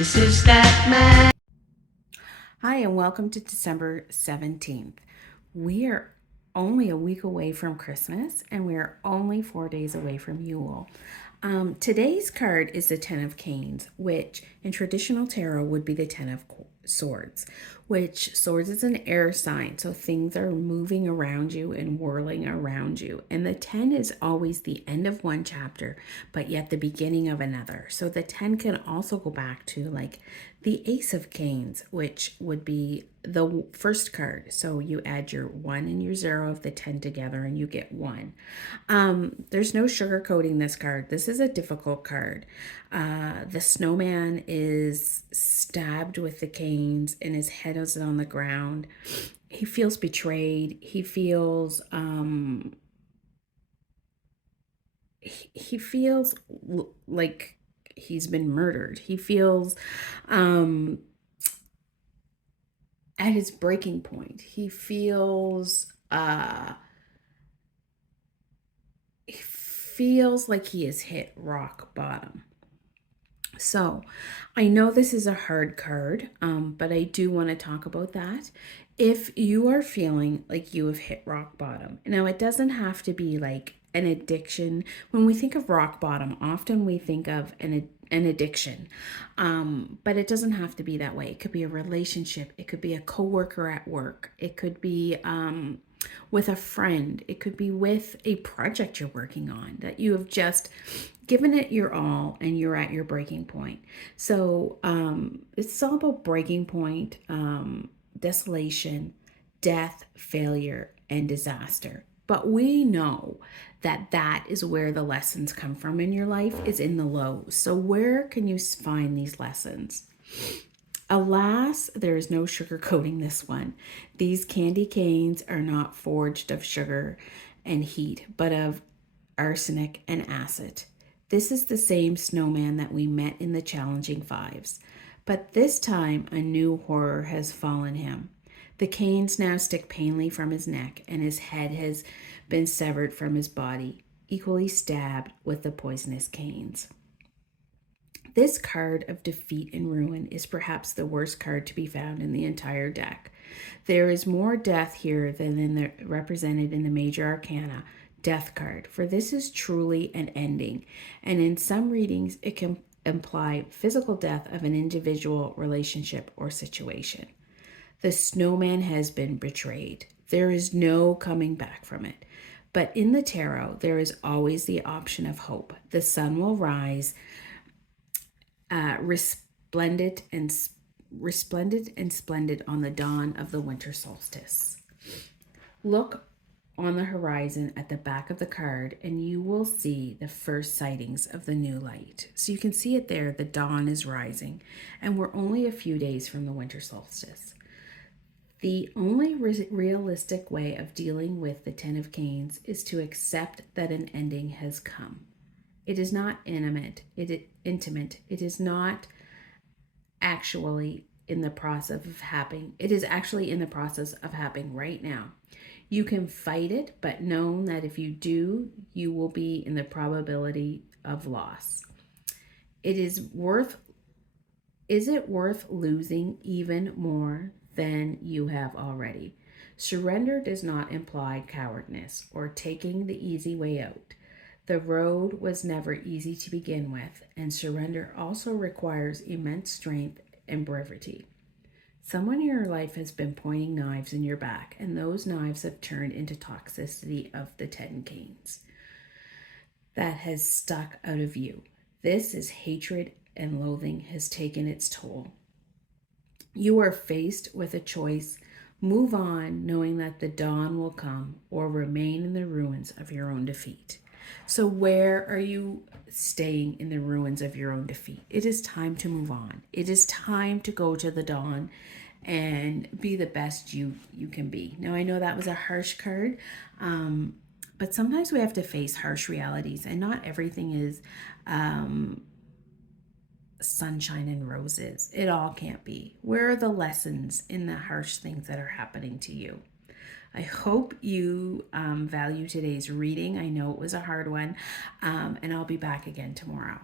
This is that man. Hi, and welcome to December 17th. We are only a week away from Christmas, and we are only 4 days away from Yule. Today's card is the Ten of Canes, which in traditional tarot would be the Ten of Swords, which swords is an air sign, so things are moving around you and whirling around you. And the 10 is always the end of one chapter, but yet the beginning of another. So the 10 can also go back to like the Ace of Canes, which would be the first card. So you add your 1 and your 0 of the 10 together and you get 1. There's no sugarcoating this card. This is a difficult card. The snowman is stabbed with the canes and his head is on the ground. He feels betrayed. He feels he feels like he's been murdered. He feels at his breaking point. He feels like he has hit rock bottom. So I know this is a hard card, but I do want to talk about that. If you are feeling like you have hit rock bottom, now it doesn't have to be like an addiction. When we think of rock bottom, often we think of an addiction, but it doesn't have to be that way. It could be a relationship. It could be a coworker at work. It could be with a friend. It could be with a project you're working on that you have just given it your all and you're at your breaking point. So it's all about breaking point, desolation, death, failure, and disaster. But we know that that is where the lessons come from in your life, is in the lows. So where can you find these lessons? Alas, there is no sugarcoating this one. These candy canes are not forged of sugar and heat, but of arsenic and acid. This is the same snowman that we met in the challenging fives, but this time a new horror has fallen him. The canes now stick painfully from his neck, and his head has been severed from his body, equally stabbed with the poisonous canes. This card of defeat and ruin is perhaps the worst card to be found in the entire deck. There is more death here than represented in the major arcana death card, for this is truly an ending, and in some readings it can imply physical death of an individual, relationship, or situation. The snowman has been betrayed. There is no coming back from it. But in the tarot, there is always the option of hope. The sun will rise, resplendent and splendid on the dawn of the winter solstice. Look on the horizon at the back of the card and you will see the first sightings of the new light. So you can see it there, the dawn is rising, and we're only a few days from the winter solstice. The only realistic way of dealing with the Ten of Canes is to accept that an ending has come. It is not intimate. It is not actually in the process of happening. It is actually in the process of happening right now. You can fight it, but know that if you do, you will be in the probability of loss. Is it worth losing even more than you have already? Surrender does not imply cowardice or taking the easy way out. The road was never easy to begin with, and surrender also requires immense strength and bravery. Someone in your life has been pointing knives in your back, and those knives have turned into toxicity of the 10 canes that has stuck out of you. This is hatred, and loathing has taken its toll. You are faced with a choice: move on, knowing that the dawn will come, or remain in the ruins of your own defeat. So, where are you staying in the ruins of your own defeat? It is time to move on. It is time to go to the dawn and be the best you can be. Now, I know that was a harsh card, but sometimes we have to face harsh realities, and not everything is sunshine and roses. It all can't be. Where are the lessons in the harsh things that are happening to you? I hope you value today's reading. I know it was a hard one, and I'll be back again tomorrow.